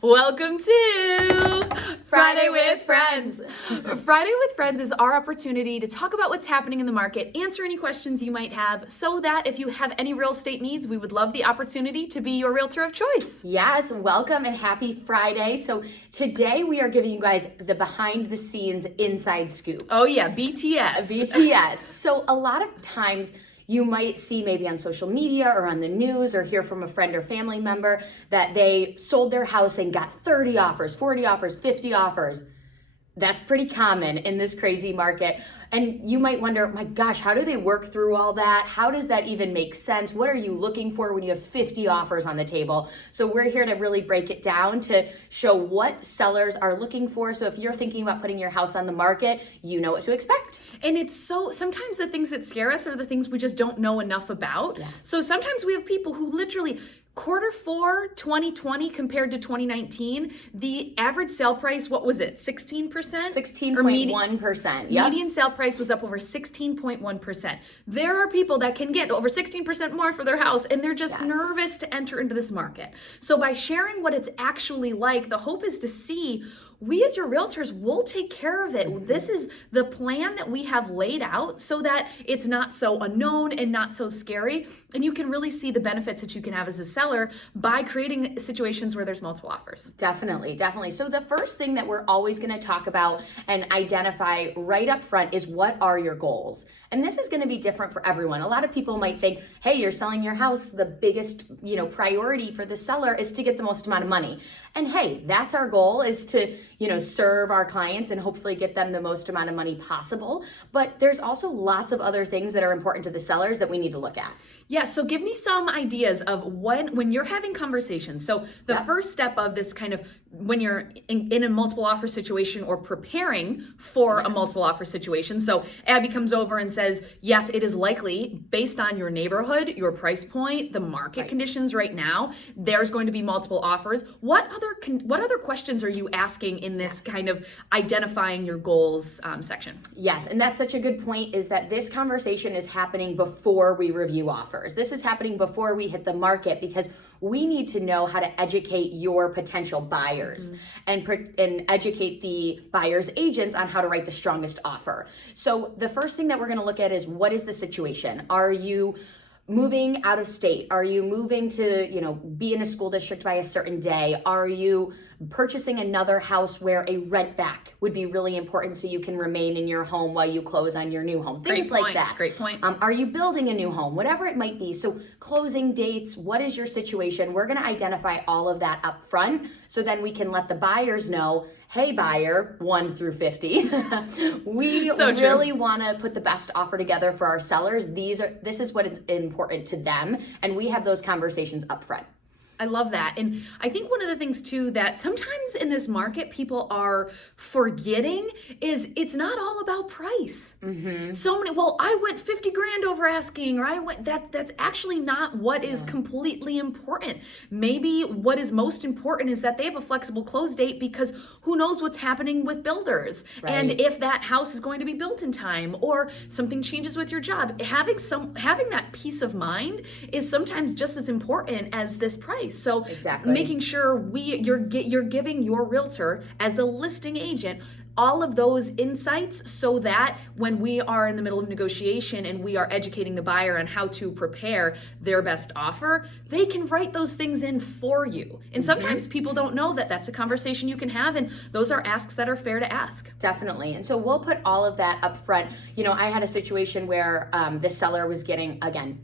Welcome to Friday with Friends. Friday with Friends is our opportunity to talk about what's happening in the market, answer any questions you might have, so that if you have any real estate needs, we would love the opportunity to be your realtor of choice. Yes, welcome and happy Friday. So today we are giving you guys the behind the scenes inside scoop. Oh yeah, BTS. BTS. So a lot of times you might see maybe on social media or on the news or hear from a friend or family member that they sold their house and got 30 offers, 40 offers, 50 offers. That's pretty common in this crazy market. And you might wonder, my gosh, how do they work through all that? How does that even make sense? What are you looking for when you have 50 offers on the table? So we're here to really break it down to show what sellers are looking for. So if you're thinking about putting your house on the market, you know what to expect. And it's sometimes the things that scare us are the things we just don't know enough about. Yes. So sometimes we have people who literally Q4 2020 compared to 2019, the average sale price, what was it, 16%? 16.1%. Yep. Median sale price was up over 16.1%. There are people that can get over 16% more for their house, and they're just nervous to enter into this market. So by sharing what it's actually like, the hope is to see we as your realtors will take care of it. Mm-hmm. This is the plan that we have laid out so that it's not so unknown and not so scary. And you can really see the benefits that you can have as a seller by creating situations where there's multiple offers. Definitely, definitely. So the first thing that we're always going to talk about and identify right up front is what are your goals? And this is going to be different for everyone. A lot of people might think, hey, you're selling your house. The biggest, priority for the seller is to get the most amount of money. And hey, that's our goal, is to, serve our clients and hopefully get them the most amount of money possible. But there's also lots of other things that are important to the sellers that we need to look at. Yeah, so give me some ideas of when you're having conversations. So the first step of this kind of, when you're in a multiple offer situation or preparing for a multiple offer situation. So Abby comes over and says, yes, it is likely based on your neighborhood, your price point, the market conditions right now, there's going to be multiple offers. What other questions are you asking in this kind of identifying your goals section? Yes, and that's such a good point, is that this conversation is happening before we review offers. This is happening before we hit the market, because we need to know how to educate your potential buyers and educate the buyer's agents on how to write the strongest offer. So the first thing that we're going to look at is, what is the situation? Are you moving out of state? Are you moving to, be in a school district by a certain day? Are you purchasing another house where a rent back would be really important so you can remain in your home while you close on your new home? Things like that. Great point. Are you building a new home? Whatever it might be. So closing dates, what is your situation? We're going to identify all of that up front, so then we can let the buyers know, hey, buyer 1 through 50, we really want to put the best offer together for our sellers. This is what is important to them, and we have those conversations up front. I love that. And I think one of the things too that sometimes in this market people are forgetting is it's not all about price. Mm-hmm. So many, I went 50 grand over asking, or that's actually not what is completely important. Maybe what is most important is that they have a flexible close date, because who knows what's happening with builders. Right. And if that house is going to be built in time, or something changes with your job, having that peace of mind is sometimes just as important as this price. So making sure you're giving your realtor, as the listing agent, all of those insights, so that when we are in the middle of negotiation and we are educating the buyer on how to prepare their best offer, they can write those things in for you. And sometimes people don't know that that's a conversation you can have, and those are asks that are fair to ask. Definitely. And so we'll put all of that up front. I had a situation where the seller was getting, again,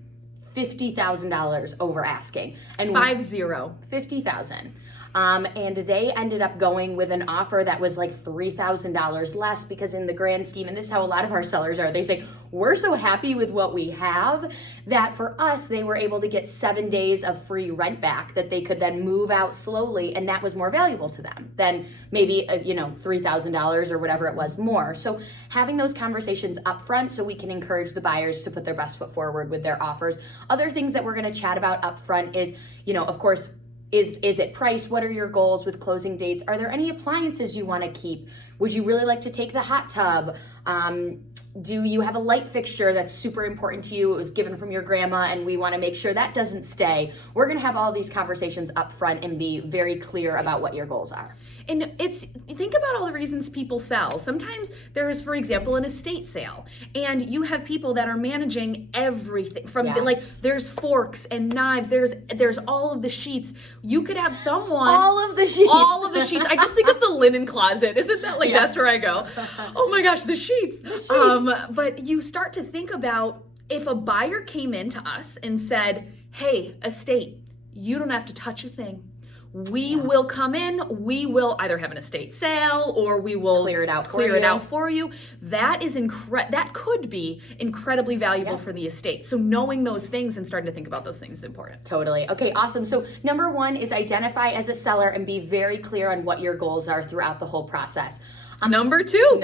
$50,000 over asking, and 50,000. And they ended up going with an offer that was like $3,000 less, because in the grand scheme, and this is how a lot of our sellers are, they say, we're so happy with what we have that for us, they were able to get 7 days of free rent back that they could then move out slowly. And that was more valuable to them than maybe, $3,000 or whatever it was more. So having those conversations up front, so we can encourage the buyers to put their best foot forward with their offers. Other things that we're going to chat about up front is, of course, is it price? What are your goals with closing dates? Are there any appliances you want to keep? Would you really like to take the hot tub? Do you have a light fixture that's super important to you? It was given from your grandma and we want to make sure that doesn't stay. We're going to have all these conversations up front and be very clear about what your goals are. And think about all the reasons people sell. Sometimes there is, for example, an estate sale, and you have people that are managing everything from like there's forks and knives, there's all of the sheets. You could have someone all of the sheets. I just think of the linen closet. Isn't that like that's where I go? Oh my gosh, the sheets. But you start to think about if a buyer came into us and said, "Hey, estate, you don't have to touch a thing. We will come in, we will either have an estate sale or we will clear it out for you. That is that could be incredibly valuable for the estate. So knowing those things and starting to think about those things is important. Totally. Okay, awesome. So number 1 is identify as a seller and be very clear on what your goals are throughout the whole process. Number 2.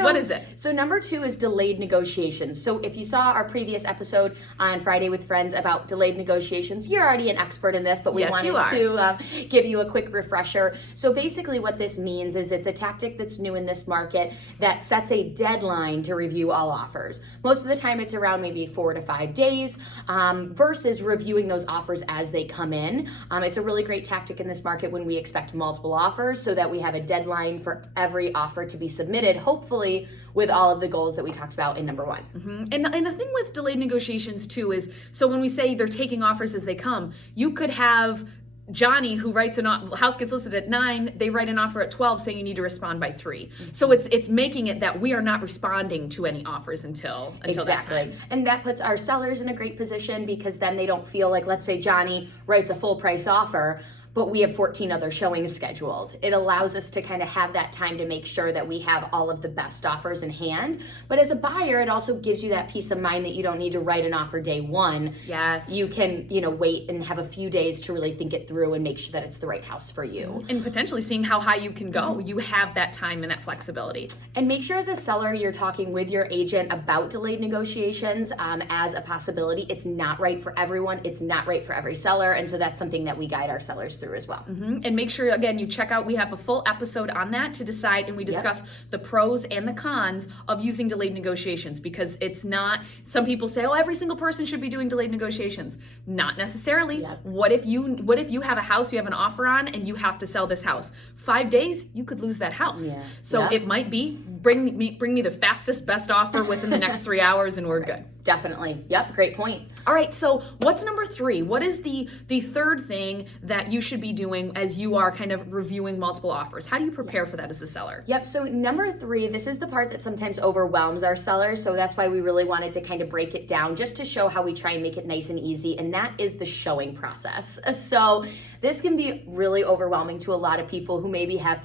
What is it? So number 2 is delayed negotiations. So if you saw our previous episode on Friday with Friends about delayed negotiations, you're already an expert in this, but we wanted to give you a quick refresher. So basically what this means is it's a tactic that's new in this market that sets a deadline to review all offers. Most of the time it's around maybe 4 to 5 days versus reviewing those offers as they come in. It's a really great tactic in this market when we expect multiple offers so that we have a deadline for every offer to be submitted, hopefully with all of the goals that we talked about in number 1. Mm-hmm. And the thing with delayed negotiations too is, so when we say they're taking offers as they come, you could have Johnny, who writes house gets listed at 9, they write an offer at 12 saying you need to respond by 3. Mm-hmm. So it's making it that we are not responding to any offers until that time. And that puts our sellers in a great position because then they don't feel like, let's say Johnny writes a full price offer, but we have 14 other showings scheduled. It allows us to kind of have that time to make sure that we have all of the best offers in hand. But as a buyer, it also gives you that peace of mind that you don't need to write an offer day 1. Yes. You can, wait and have a few days to really think it through and make sure that it's the right house for you. And potentially seeing how high you can go. You have that time and that flexibility. And make sure as a seller, you're talking with your agent about delayed negotiations as a possibility. It's not right for everyone. It's not right for every seller. And so that's something that we guide our sellers through as well. Mm-hmm. And make sure, again, you check out, we have a full episode on that to decide, and we discuss the pros and the cons of using delayed negotiations, because it's not, some people say, oh, every single person should be doing delayed negotiations. Not necessarily. Yep. What if you have a house you have an offer on and you have to sell this house? 5 days, you could lose that house. Yeah. So it might be, bring me the fastest, best offer within the next 3 hours and we're good. Definitely. Yep. Great point. All right. So what's number 3? What is the third thing that you should be doing as you are kind of reviewing multiple offers? How do you prepare for that as a seller? Yep. So number 3, this is the part that sometimes overwhelms our sellers. So that's why we really wanted to kind of break it down just to show how we try and make it nice and easy. And that is the showing process. So this can be really overwhelming to a lot of people who maybe have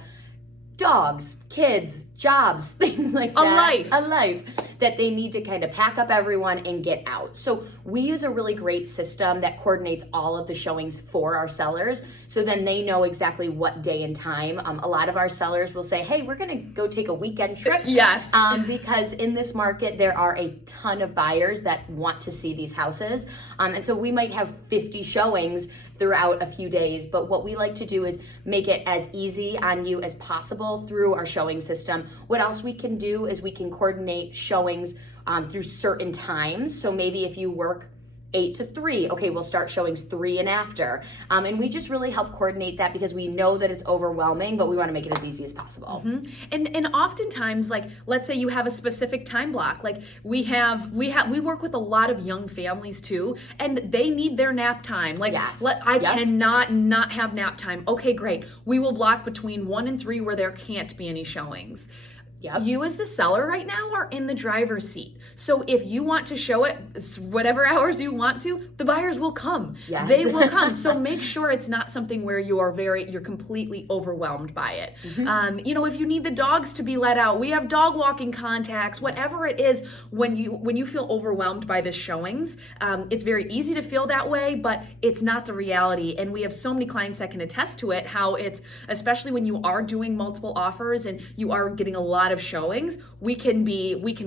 dogs, kids, jobs, things like that. A life that they need to kind of pack up everyone and get out. So we use a really great system that coordinates all of the showings for our sellers. So then they know exactly what day and time. A lot of our sellers will say, hey, we're going to go take a weekend trip. Yes. Because in this market, there are a ton of buyers that want to see these houses. And so we might have 50 showings throughout a few days. But what we like to do is make it as easy on you as possible through our showing system. What else we can do is we can coordinate showings through certain times. So maybe if you work 8 to 3, okay, we'll start showings 3 and after. And we just really help coordinate that because we know that it's overwhelming, but we want to make it as easy as possible. Mm-hmm. And oftentimes, like, let's say you have a specific time block. Like we work with a lot of young families too, and they need their nap time. Like, I cannot not have nap time. Okay, great. We will block between 1 and 3 where there can't be any showings. Yep. You as the seller right now are in the driver's seat. So if you want to show it whatever hours you want to, the buyers will come. Yes. They will come. So make sure it's not something where you're completely overwhelmed by it. Mm-hmm. If you need the dogs to be let out, we have dog walking contacts, whatever it is, when you feel overwhelmed by the showings, it's very easy to feel that way, but it's not the reality. And we have so many clients that can attest to it, how it's, especially when you are doing multiple offers and you are getting a lot of showings, we can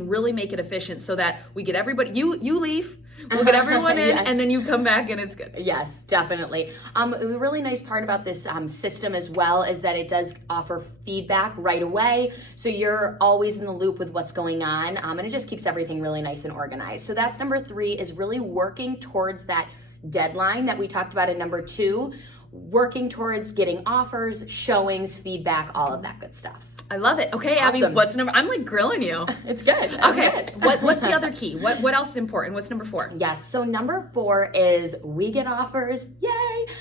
really make it efficient so that we get everybody, you leave, We'll get everyone in, Yes. and then you come back and it's good. Yes, definitely. The really nice part about this system as well is that it does offer feedback right away. So you're always in the loop with what's going on. And it just keeps everything really nice and organized. So that's number 3, is really working towards that deadline that we talked about in number 2, working towards getting offers, showings, feedback, all of that good stuff. I love it. Okay, Abby, Awesome. what's number? I'm like grilling you. It's good. Okay, what's the other key? What else is important? What's number 4? Yes, so number 4 is we get offers, yay!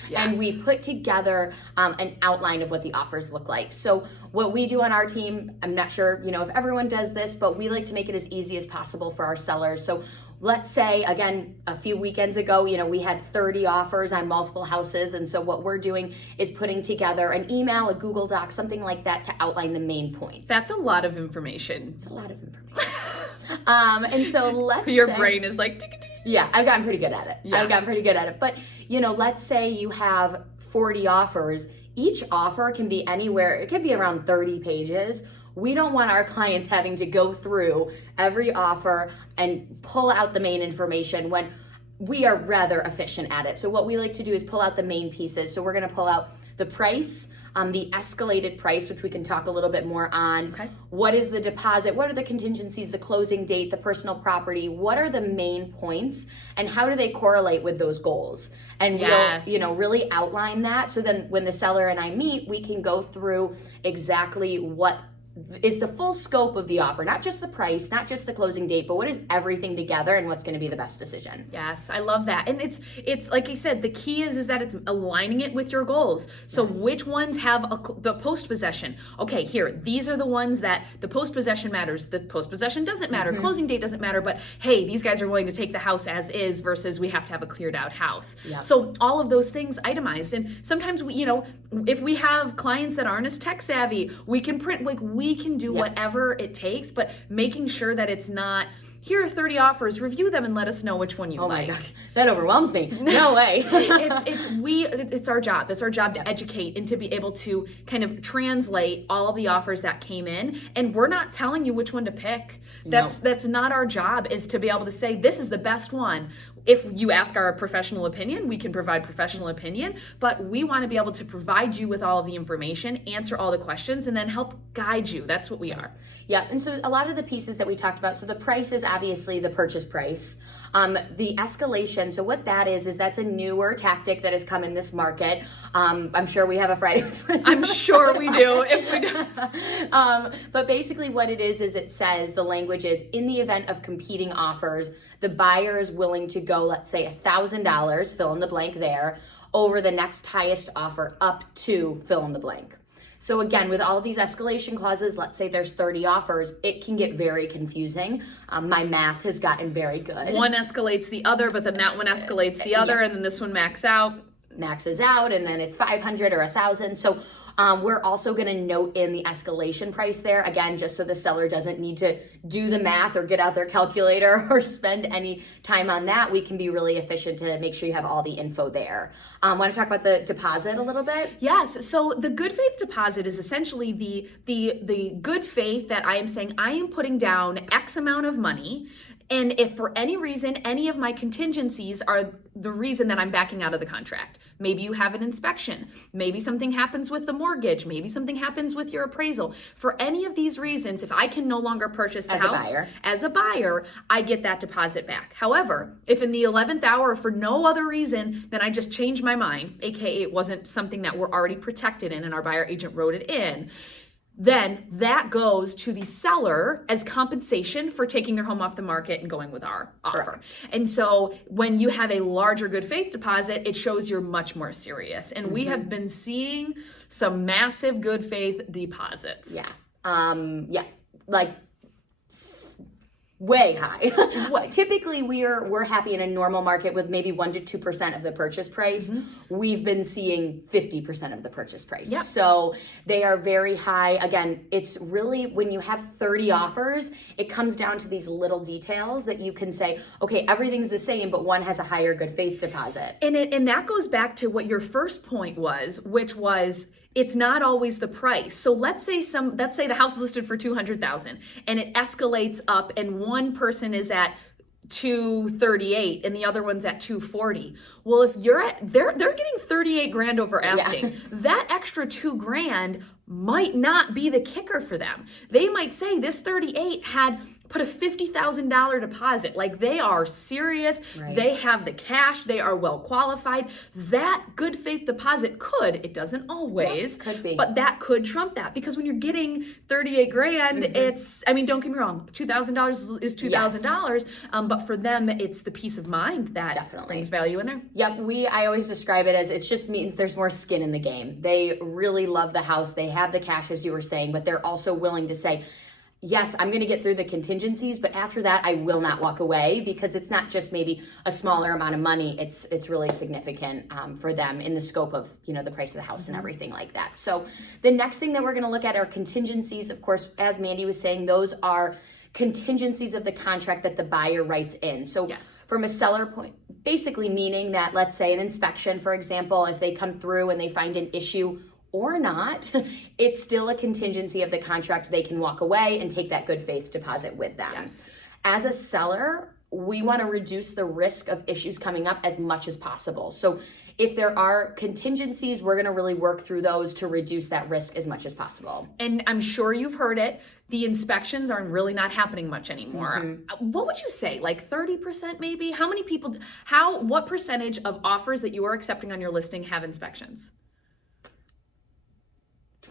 Yes. And we put together an outline of what the offers look like. So what we do on our team, I'm not sure, if everyone does this, but we like to make it as easy as possible for our sellers. So let's say, again, a few weekends ago, we had 30 offers on multiple houses. And so what we're doing is putting together an email, a Google Doc, something like that to outline the main points. That's a lot of information. It's a lot of information. And so let's Your say, brain is like, yeah, I've gotten pretty good at it. Yeah. I've gotten pretty good at it. But, let's say you have 40 offers. Each offer can be anywhere, it can be around 30 pages. We don't want our clients having to go through every offer and pull out the main information when we are rather efficient at it. So what we like to do is pull out the main pieces. So we're going to pull out the price, the escalated price, which we can talk a little bit more on. Okay. What is the deposit? What are the contingencies, the closing date, the personal property? What are the main points and how do they correlate with those goals? And Yes. we'll, really outline that. So then when the seller and I meet, we can go through exactly what is the full scope of the offer, not just the price, not just the closing date, but what is everything together and what's going to be the best decision. Yes, I love that. And it's like I said, the key is that it's aligning it with your goals. So Yes. which ones have the post possession? Okay, here, these are the ones that the post possession matters. The post possession doesn't matter. Mm-hmm. Closing date doesn't matter, but hey, these guys are willing to take the house as is versus we have to have a cleared out house. Yep. So all of those things itemized. And sometimes we, if we have clients that aren't as tech savvy, we can print, we can do Yep. whatever it takes, but making sure that it's not, here are 30 offers, review them and let us know which one you like. Oh my God, that overwhelms me. No way. It's our job. It's our job to educate and to be able to kind of translate all of the offers that came in. And we're not telling you which one to pick. That's not our job, is to be able to say, this is the best one. If you ask our professional opinion, we can provide professional opinion, but we want to be able to provide you with all of the information, answer all the questions, and then help guide you. That's what we are. Yeah, and so a lot of the pieces that we talked about, so the price is obviously the purchase price. The escalation, so what that is that's a newer tactic that has come in this market. I'm sure we have a Friday. I'm sure we do. If we do. But basically what it is it says, the language is, in the event of competing offers, the buyer is willing to go, let's say $1,000, fill in the blank there, over the next highest offer up to fill in the blank. So again, with all of these escalation clauses, let's say there's 30 offers, it can get very confusing. My math has gotten very good. One escalates the other, but then that one escalates the other, and then this one maxes out, and then it's 500 or 1,000. So we're also going to note in the escalation price there, again, just so the seller doesn't need to do the math or get out their calculator or spend any time on that. We can be really efficient to make sure you have all the info there. Want to talk about the deposit a little bit? Yes. So the good faith deposit is essentially the good faith that I am saying I am putting down X amount of money. And if for any reason, any of my contingencies are the reason that I'm backing out of the contract. Maybe you have an inspection. Maybe something happens with the mortgage. Maybe something happens with your appraisal. For any of these reasons, if I can no longer purchase the house as a buyer, I get that deposit back. However, if in the 11th hour, for no other reason than I just changed my mind, aka it wasn't something that we're already protected in and our buyer agent wrote it in, then that goes to the seller as compensation for taking their home off the market and going with our offer. Correct. And so when you have a larger good faith deposit, it shows you're much more serious. And we have been seeing some massive good faith deposits. Yeah. Way high. Typically, we're happy in a normal market with maybe 1 to 2% of the purchase price. We've been seeing 50% of the purchase price. Yep. So they are very high. Again, it's really, when you have 30 offers, it comes down to these little details that you can say, okay, everything's the same, but one has a higher good faith deposit. And that goes back to what your first point was, which was, it's not always the price. So let's say the house is listed for $200,000 and it escalates up and one person is at 238 and the other one's at 240. Well, if you're at, they're getting 38 grand over asking. Yeah. That extra $2,000 might not be the kicker for them. They might say this 38 had put a $50,000 deposit. Like, they are serious. Right. They have the cash. They are well qualified. That good faith deposit could, it doesn't always, could be, but that could trump that, because when you're getting 38 grand, it's, I mean, don't get me wrong, $2,000 is $2,000, but for them, it's the peace of mind that brings value in there. Yep, I always describe it as, it just means there's more skin in the game. They really love the house. They have the cash, as you were saying, but they're also willing to say, yes, I'm going to get through the contingencies, but after that, I will not walk away, because it's not just maybe a smaller amount of money. It's really significant for them in the scope of, the price of the house and everything like that. So the next thing that we're going to look at are contingencies. Of course, as Mandy was saying, those are contingencies of the contract that the buyer writes in. So from a seller point, basically meaning that, let's say an inspection, for example, if they come through and they find an issue or not, it's still a contingency of the contract. They can walk away and take that good faith deposit with them. Yes. As a seller, we want to reduce the risk of issues coming up as much as possible. So if there are contingencies, we're going to really work through those to reduce that risk as much as possible. And I'm sure you've heard it. The inspections are really not happening much anymore. What would you say? Like 30% maybe? How many people, what percentage of offers that you are accepting on your listing have inspections?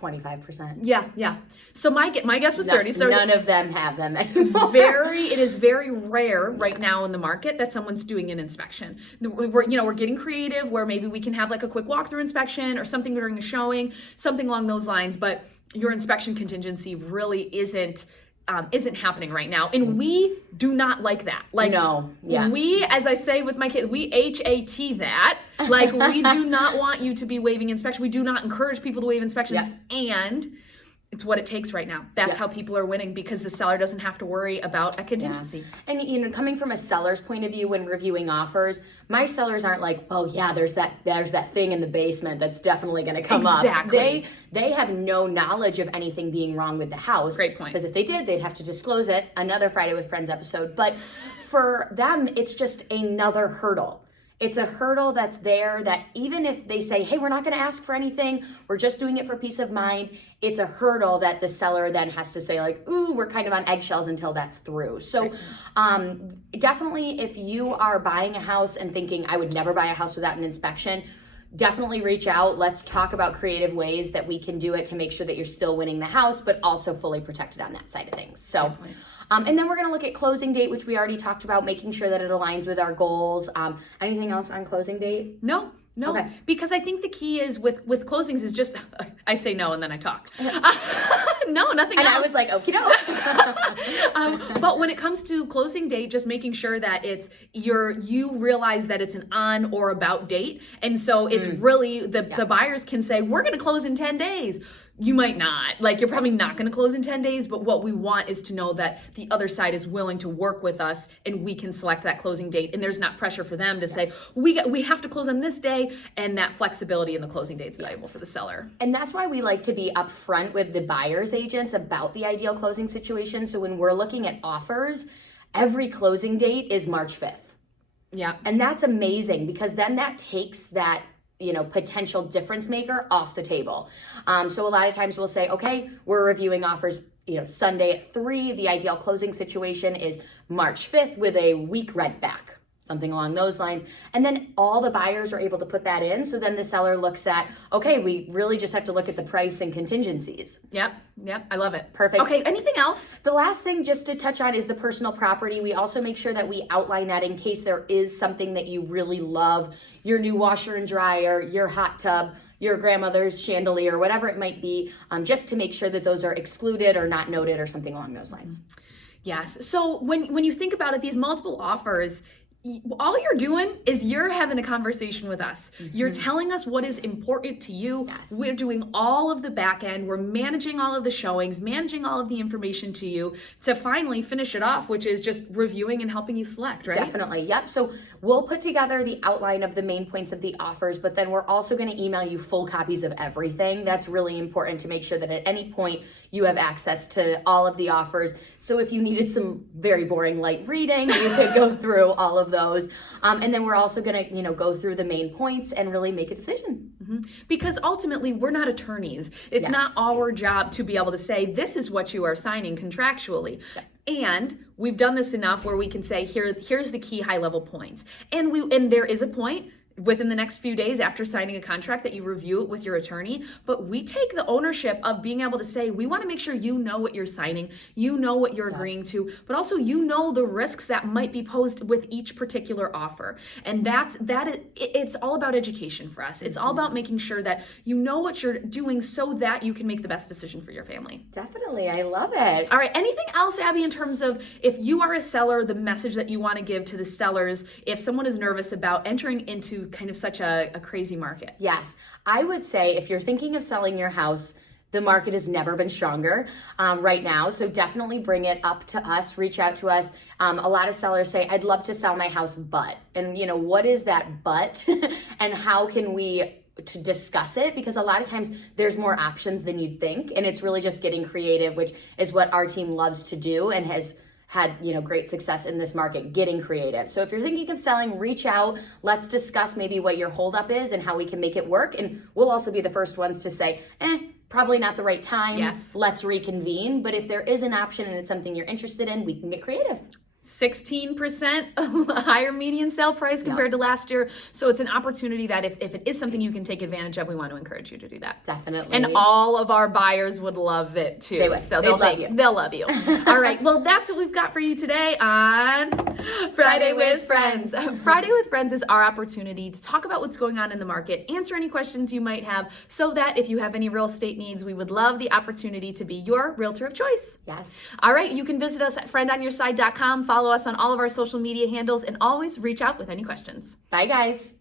25%. Yeah. So my guess was 30. So none of them have them anymore. It is very rare right now in the market that someone's doing an inspection. We're getting creative where maybe we can have like a quick walkthrough inspection or something during a showing, something along those lines. But your inspection contingency really isn't happening right now. And we do not like that. Like, no. Yeah. We, as I say with my kids, we HAT that. Like, we do not want you to be waiving inspection. We do not encourage people to waive inspections. And it's what it takes right now. That's how people are winning, because the seller doesn't have to worry about a contingency. And coming from a seller's point of view when reviewing offers, my sellers aren't like, oh yeah, there's that thing in the basement that's definitely going to come up. They have no knowledge of anything being wrong with the house. Great point. Because if they did, they'd have to disclose it. Another Friday with Friends episode. But for them, it's just another hurdle. It's a hurdle that's there that even if they say, hey, we're not going to ask for anything, we're just doing it for peace of mind, it's a hurdle that the seller then has to say, like, ooh, we're kind of on eggshells until that's through. So definitely, if you are buying a house and thinking, I would never buy a house without an inspection, definitely reach out. Let's talk about creative ways that we can do it to make sure that you're still winning the house, but also fully protected on that side of things. So. And then we're going to look at closing date, which we already talked about, making sure that it aligns with our goals. Anything else on closing date? No. Okay. Because I think the key is with closings is just, I say no and then I talk. No, nothing else. And I was like, okie doke. But when it comes to closing date, just making sure that you realize that it's an on or about date. And so it's really, the buyers can say, we're going to close in 10 days. You might not. Like, you're probably not going to close in 10 days, but what we want is to know that the other side is willing to work with us and we can select that closing date, and there's not pressure for them to say, we have to close on this day, and that flexibility in the closing date is valuable for the seller. And that's why we like to be upfront with the buyer's agents about the ideal closing situation. So when we're looking at offers, every closing date is March 5th. Yeah. And that's amazing, because then that takes that potential difference maker off the table. So a lot of times we'll say, okay, we're reviewing offers, Sunday at 3. The ideal closing situation is March 5th with a week rent back, something along those lines. And then all the buyers are able to put that in. So then the seller looks at, okay, we really just have to look at the price and contingencies. Yep. I love it. Perfect. Okay, anything else? The last thing just to touch on is the personal property. We also make sure that we outline that in case there is something that you really love, your new washer and dryer, your hot tub, your grandmother's chandelier, whatever it might be, just to make sure that those are excluded or not noted or something along those lines. Yes. So when you think about it, these multiple offers, all you're doing is you're having a conversation with us. You're telling us what is important to you. Yes. We're doing all of the back end. We're managing all of the showings, managing all of the information to you to finally finish it off, which is just reviewing and helping you select, right? Definitely. Yep. So we'll put together the outline of the main points of the offers, but then we're also going to email you full copies of everything. That's really important to make sure that at any point you have access to all of the offers. So if you needed some very boring light reading, you could go through all of those. And then we're also going to, go through the main points and really make a decision. Because ultimately, we're not attorneys. It's not our job to be able to say, this is what you are signing contractually. And we've done this enough where we can say, here's the key high-level points. And there is a point within the next few days after signing a contract that you review it with your attorney, but we take the ownership of being able to say, we want to make sure you know what you're signing, you know what you're agreeing to, but also you know the risks that might be posed with each particular offer. And it's all about education for us. It's all about making sure that you know what you're doing so that you can make the best decision for your family. Definitely. I love it. All right. Anything else, Abby, in terms of if you are a seller, the message that you want to give to the sellers, if someone is nervous about entering into kind of such a crazy market? Yes. I would say if you're thinking of selling your house, the market has never been stronger right now. So definitely bring it up to us, reach out to us. A lot of sellers say, I'd love to sell my house, but, and what is that but? And how can we to discuss it? Because a lot of times there's more options than you'd think. And it's really just getting creative, which is what our team loves to do and has had great success in this market, getting creative. So if you're thinking of selling, reach out. Let's discuss maybe what your holdup is and how we can make it work. And we'll also be the first ones to say, probably not the right time. Yes. Let's reconvene. But if there is an option and it's something you're interested in, we can get creative. 16% higher median sale price compared to last year. So it's an opportunity that if it is something you can take advantage of, we want to encourage you to do that. Definitely. And all of our buyers would love it too. They would. So They'll love you. They'll love you. All right. Well, that's what we've got for you today on Friday with Friends. Friday with Friends is our opportunity to talk about what's going on in the market, answer any questions you might have, so that if you have any real estate needs, we would love the opportunity to be your realtor of choice. Yes. All right. You can visit us at friendonyourside.com. Follow us on all of our social media handles and always reach out with any questions. Bye, guys.